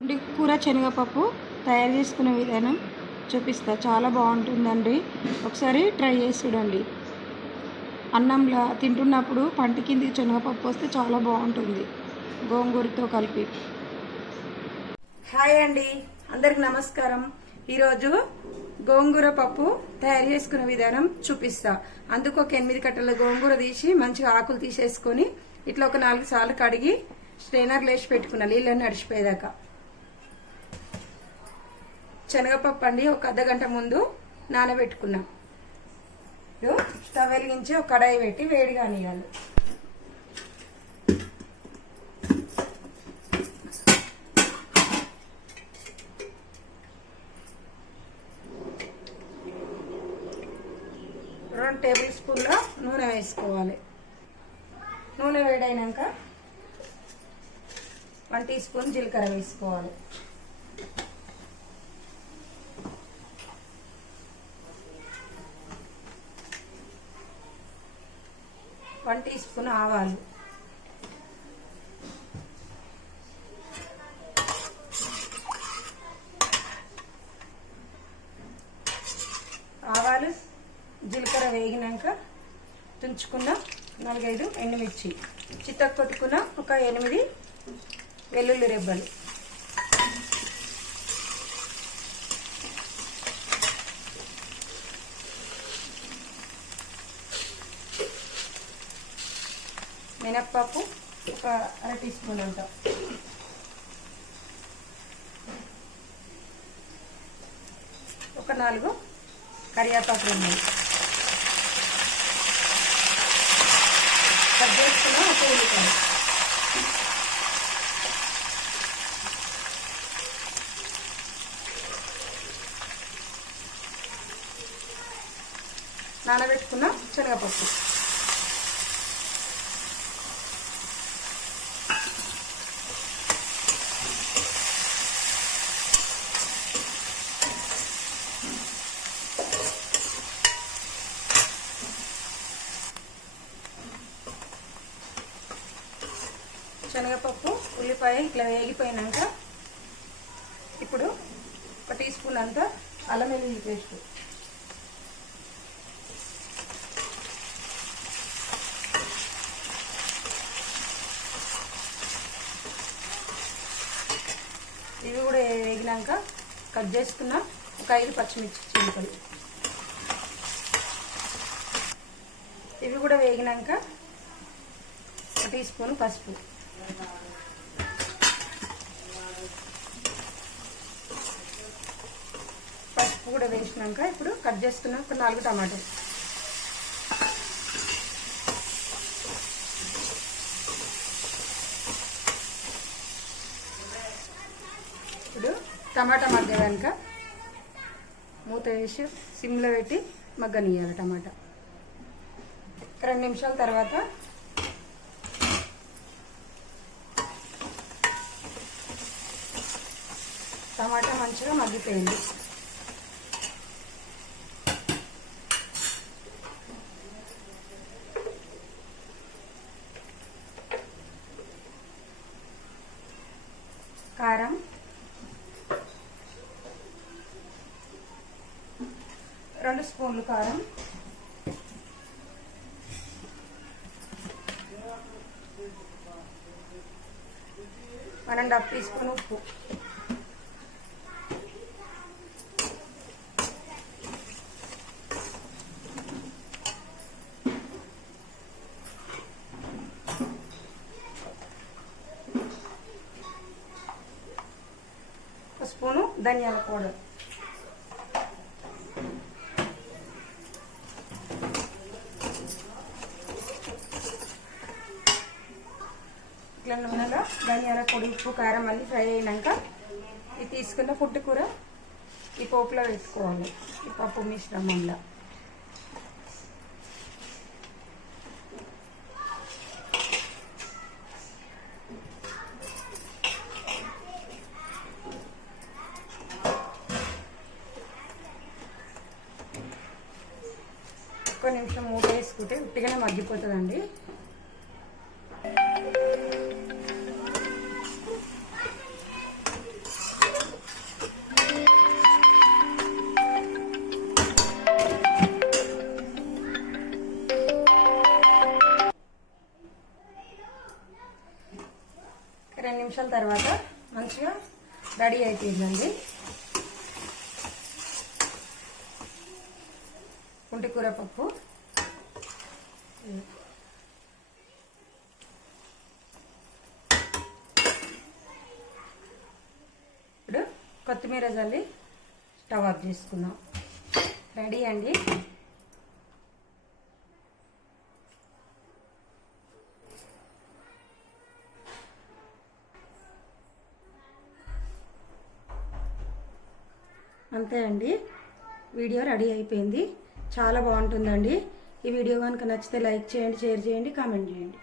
అండి కూర శనగపప్పు తయారు చేసుకునే విధానం చూపిస్తా. చాలా బాగుంటుందండి. ఒకసారి ట్రై చేసి చూడండి. అన్నంలో తింటున్నప్పుడు పంట కింది శనగపప్పు వస్తే చాలా బాగుంటుంది. గోంగూరతో కలిపి. హాయ్ అండి. అందరికి నమస్కారం. ఈరోజు గోంగూర పప్పు తయారు చేసుకునే విధానం చూపిస్తా. అందుకు ఒక ఎనిమిది కట్టల గోంగూర తీసి మంచిగా ఆకులు తీసేసుకొని ఇట్లా ఒక నాలుగు సార్లు కడిగి స్ట్రైనర్ లేచి పెట్టుకున్నా. నీళ్ళని నడిచిపోయేదాకా శనగపప్పు అండి ఒక అర్ధగంట ముందు నానబెట్టుకున్నాం. స్టవ్ వెలిగించి ఒక కడాయి పెట్టి వేడి కానియాలి రెండు టేబుల్ స్పూన్ల నూనె వేసుకోవాలి. నూనె వేడైనాక వన్ టీ స్పూన్ జీలకర్ర వేసుకోవాలి. వన్ టీ స్పూన్ ఆవాలు. ఆవాలు జీలకర్ర వేగినాక తుంచుకున్న నాలుగైదు ఎండుమిర్చి. చిత్తకు కొట్టుకున్న ఒక ఎనిమిది వెల్లుల్లి రెబ్బలు. మినప్పప్పు ఒక అర టీ స్పూన్ అంట. ఒక నాలుగు కరియాపాకు ఉన్నాయి కట్ చేసుకున్న ఒక ఉల్లిపాయ. నానబెట్టుకున్న శనగపప్పు. శనగపప్పు ఉల్లిపాయ ఇట్లా వేగిపోయినాక ఇప్పుడు ఒక టీ స్పూన్ అంతా అల్లం వెల్లుల్లి పేస్ట్. ఇవి కూడా వేగినాక కట్ చేసుకున్న ఒక ఐదు పచ్చిమిర్చి చిలుకలు ఇవి కూడా వేగినాక ఒక టీ స్పూన్ పసుపు. పసుపు కూడా వేసినాక ఇప్పుడు కట్ చేసుకున్న ఒక నాలుగు టమాటాలు. ఇప్పుడు టమాటా మగ్గేదానిక మూత వేసి సిమ్లో పెట్టి మగ్గనియాలి టమాటా. రెండు నిమిషాల తర్వాత టమాటా మంచిగా మగ్గిపోయింది. కారం. రెండు స్పూన్లు కారం. One and half teaspoon ఉప్పు ఒక స్పూను ధనియాల పౌడర్. ఇట్లా నూనెలో ధనియాల పొడి ఉప్పు కారం అన్ని ఫ్రై అయినాక ఇది తీసుకున్న ఫుడ్ కూర ఈ పోపులో వేసుకోవాలి. ఈ పప్పు మిశ్రమంలో నిమిషం మూత వేసుకుంటే ఉట్టిగానే మగ్గిపోతుందండి. రెండు నిమిషాల తర్వాత మంచిగా రెడీ అయిపోయిందండి. కూరపప్పు. పప్పు ఇప్పుడు కొత్తిమీర చల్లి స్టవ్ ఆఫ్ చేసుకుందాం. రెడీ అండి? అంతే అండి. వీడియో రెడీ అయిపోయింది. చాలా బాగుంటుందండి. ఈ వీడియో కనుక నచ్చితే లైక్ చేయండి షేర్ చేయండి కామెంట్ చేయండి.